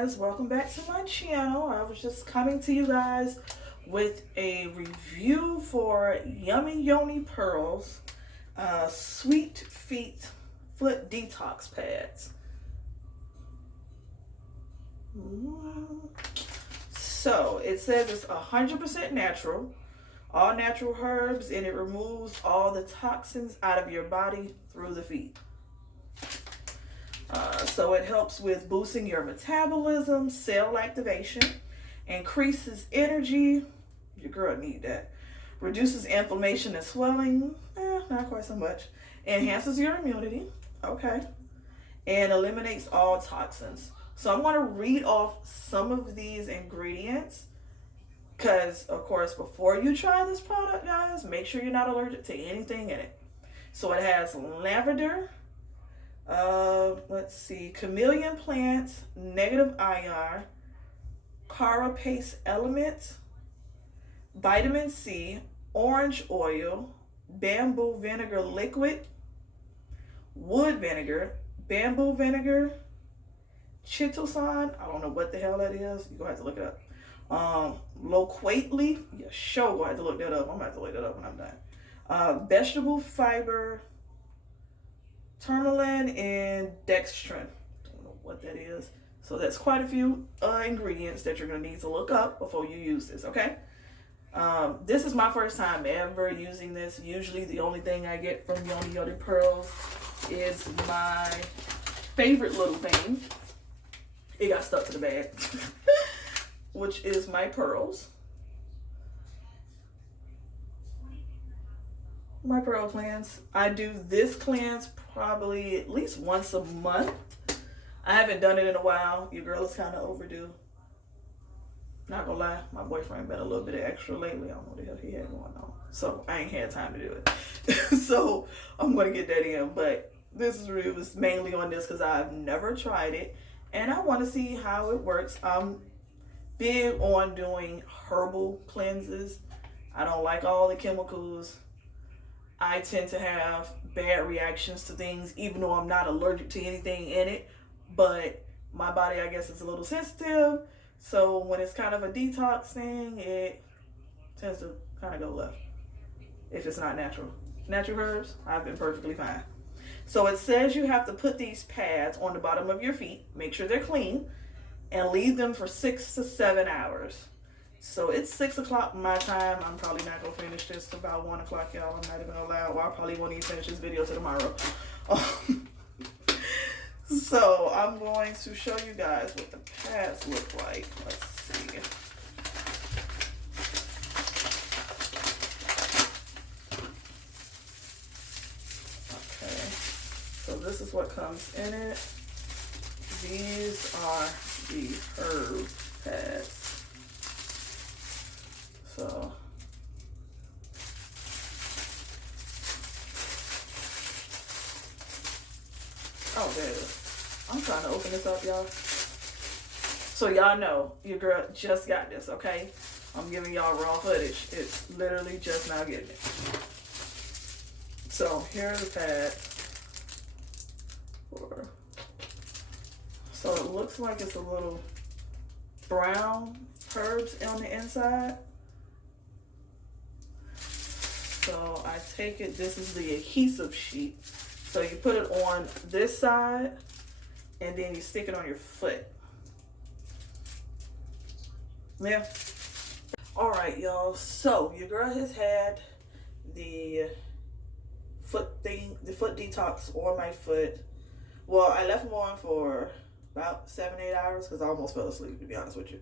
guys, welcome back to my channel. I was just coming to you guys with a review for Yoni Pearls Sweet Feet Foot Detox Pads. So it says it's 100% natural, all natural herbs, and it removes all the toxins out of your body through the feet. So it helps with boosting your metabolism, cell activation, increases energy. Your girl need that. Reduces inflammation and swelling. Not quite so much. Enhances your immunity. Okay. And eliminates all toxins. So I'm going to read off some of these ingredients. Because, of course, before you try this product, guys, make sure you're not allergic to anything in it. So it has lavender. Let's see, chameleon plants, negative ion, carapace element, vitamin C, orange oil, bamboo vinegar liquid, wood vinegar, bamboo vinegar, chitosan, I don't know what the hell that is, you're gonna have to look it up. Loquat leaf, yeah, sure, gonna have to look that up. I'm gonna have to look that up when I'm done. Vegetable fiber, tourmaline, and dextrin. Don't know what that is. So that's quite a few ingredients that you're going to need to look up before you use this, okay? This is my first time ever using this. Usually the only thing I get from Yoni Pearls is my favorite little thing. It got stuck to the bag. Which is my pearls. My pearl cleanse. I do this cleanse probably at least once a month. I haven't done it in a while. Your girl is kind of overdue. Not gonna lie, my boyfriend been a little bit extra lately. I don't know what the hell he had going on. So I ain't had time to do it. So I'm gonna get that in. But this review is mainly on this because I've never tried it. And I want to see how it works. I'm big on doing herbal cleanses. I don't like all the chemicals. I tend to have bad reactions to things, even though I'm not allergic to anything in it. But my body, I guess, is a little sensitive. So when it's kind of a detox thing, it tends to kind of go left if it's not natural. Natural herbs, I've been perfectly fine. So it says you have to put these pads on the bottom of your feet, make sure they're clean, and leave them for 6 to 7 hours. So it's 6 o'clock my time. I'm probably not going to finish this till about 1 o'clock, y'all. I'm not even going to lie. Well, I probably won't even finish this video till tomorrow. So I'm going to show you guys what the pads look like. Let's see. Okay. So this is what comes in it. These are the herb pads. So, oh, there it is. I'm trying to open this up, y'all. So y'all know, your girl just got this, okay? I'm giving y'all raw footage. It's literally just now getting it. So here are the pads. So it looks like it's a little brown herbs on the inside. So I take it, this is the adhesive sheet. So you put it on this side and then you stick it on your foot. Yeah. All right, y'all. So your girl has had the foot detox on my foot. Well, I left them on for about 7-8 hours because I almost fell asleep, to be honest with you.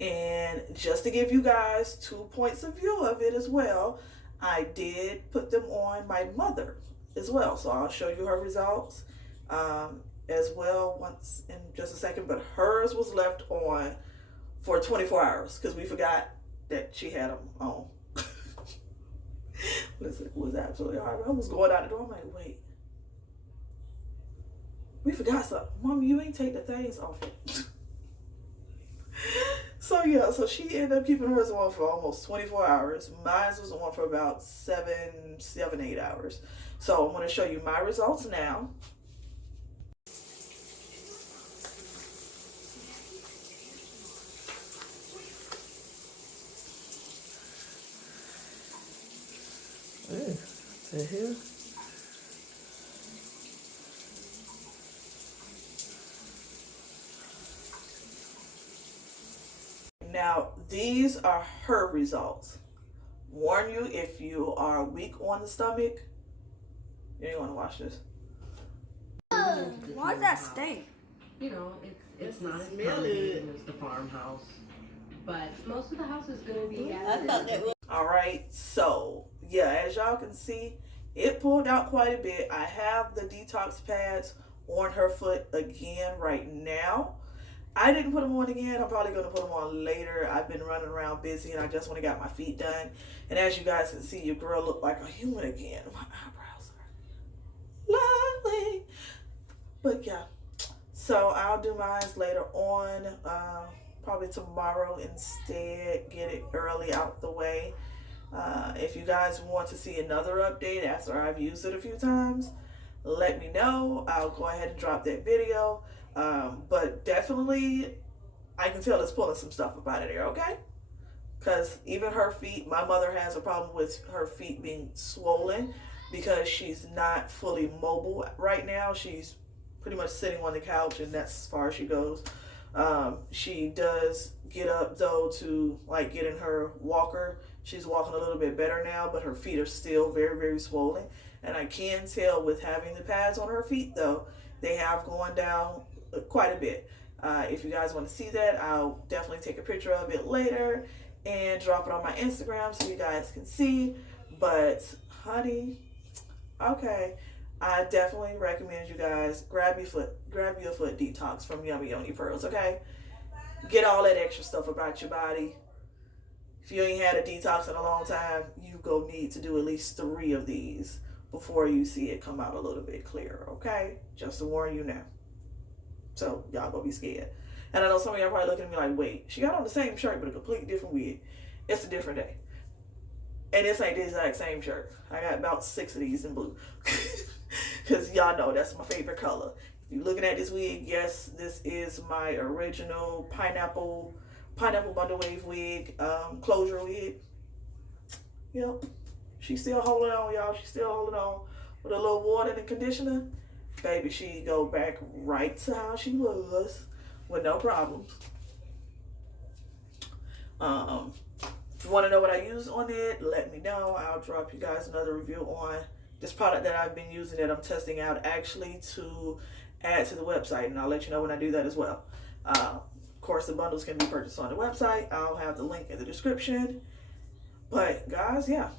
And just to give you guys 2 points of view of it as well, I did put them on my mother as well. So I'll show you her results as well once in just a second. But hers was left on for 24 hours because we forgot that she had them on. Listen, it was absolutely hard. I was going out the door. I'm like, wait. We forgot something. Mom, you ain't take the things off it. So yeah, so she ended up keeping hers on for almost 24 hours. Mine was on for about 7-8 hours. So I'm going to show you my results now. The hell? Now, these are her results. Warn you, if you are weak on the stomach, you ain't want to watch this. Why does that stink? You know, it's not as common as the farmhouse, but most of the house is going to be All right, so yeah, as y'all can see, it pulled out quite a bit. I have the detox pads on her foot again right now. I didn't put them on again. I'm probably going to put them on later. I've been running around busy and I just want to get my feet done. And as you guys can see, your girl looked like a human again. My eyebrows are lovely. But yeah, so I'll do mine later on, probably tomorrow instead, get it early out the way. If you guys want to see another update after I've used it a few times, let me know. I'll go ahead and drop that video. But definitely, I can tell it's pulling some stuff up out of there, okay? Because even her feet, my mother has a problem with her feet being swollen because she's not fully mobile right now. She's pretty much sitting on the couch, and that's as far as she goes. She does get up, though, to like get in her walker. She's walking a little bit better now, but her feet are still very, very swollen. And I can tell with having the pads on her feet, though, they have gone down quite a bit. If you guys want to see that, I'll definitely take a picture of it later and drop it on my Instagram so you guys can see. But honey, okay, I definitely recommend you guys grab your foot detox from Yoni Pearls, okay? Get all that extra stuff about your body. If you ain't had a detox in a long time, you go need to do at least 3 of these before you see it come out a little bit clearer, okay? Just to warn you now. So y'all gonna be scared. And I know some of y'all probably looking at me like, wait, she got on the same shirt but a completely different wig. It's a different day. And this ain't the exact same shirt. I got about 6 of these in blue. Because y'all know that's my favorite color. If you're looking at this wig, yes, this is my original pineapple bundle wave wig, closure wig. Yep. She's still holding on, y'all. She's still holding on with a little water and conditioner. Baby, she go back right to how she was with no problems. If you want to know what I use on it, let me know. I'll drop you guys another review on this product that I've been using that I'm testing out actually to add to the website, and I'll let you know when I do that as well. Of course, the bundles can be purchased on the website. I'll have the link in the description. But guys, yeah, as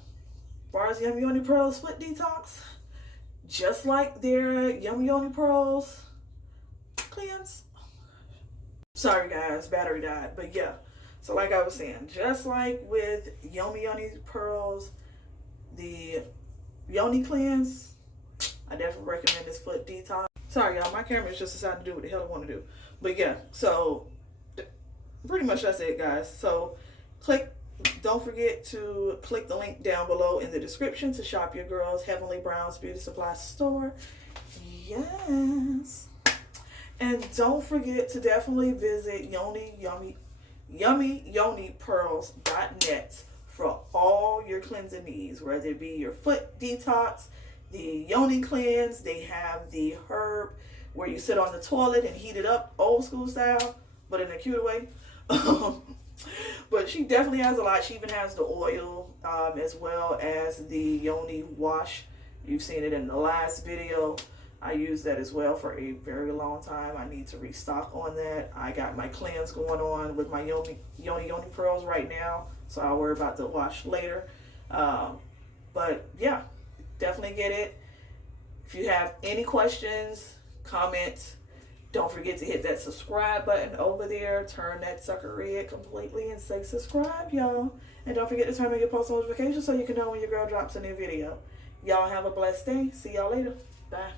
far as Yoni Pearls foot detox, just like their Yoni Pearls cleanse. Sorry guys, battery died, but yeah. So like I was saying, just like with Yoni Pearls, the Yoni cleanse, I definitely recommend this foot detox. Sorry y'all, my camera is just deciding to do what the hell it want to do. But yeah, so pretty much that's it guys. So don't forget to click the link down below in the description to shop your girl's Lainga.brown's beauty supply store. Yes. And don't forget to definitely visit YummyYoniPearls.net for all your cleansing needs, whether it be your foot detox, the Yoni cleanse. They have the herb where you sit on the toilet and heat it up, old school style, but in a cute way. But she definitely has a lot. She even has the oil as well as the Yoni wash. You've seen it in the last video. I use that as well for a very long time. I need to restock on that. I got my cleanse going on with my Yoni Pearls right now, so I'll worry about the wash later. But yeah, definitely get it. If you have any questions, comments, don't forget to hit that subscribe button over there. Turn that sucker red completely and say subscribe, y'all. And don't forget to turn on your post notifications so you can know when your girl drops a new video. Y'all have a blessed day. See y'all later. Bye.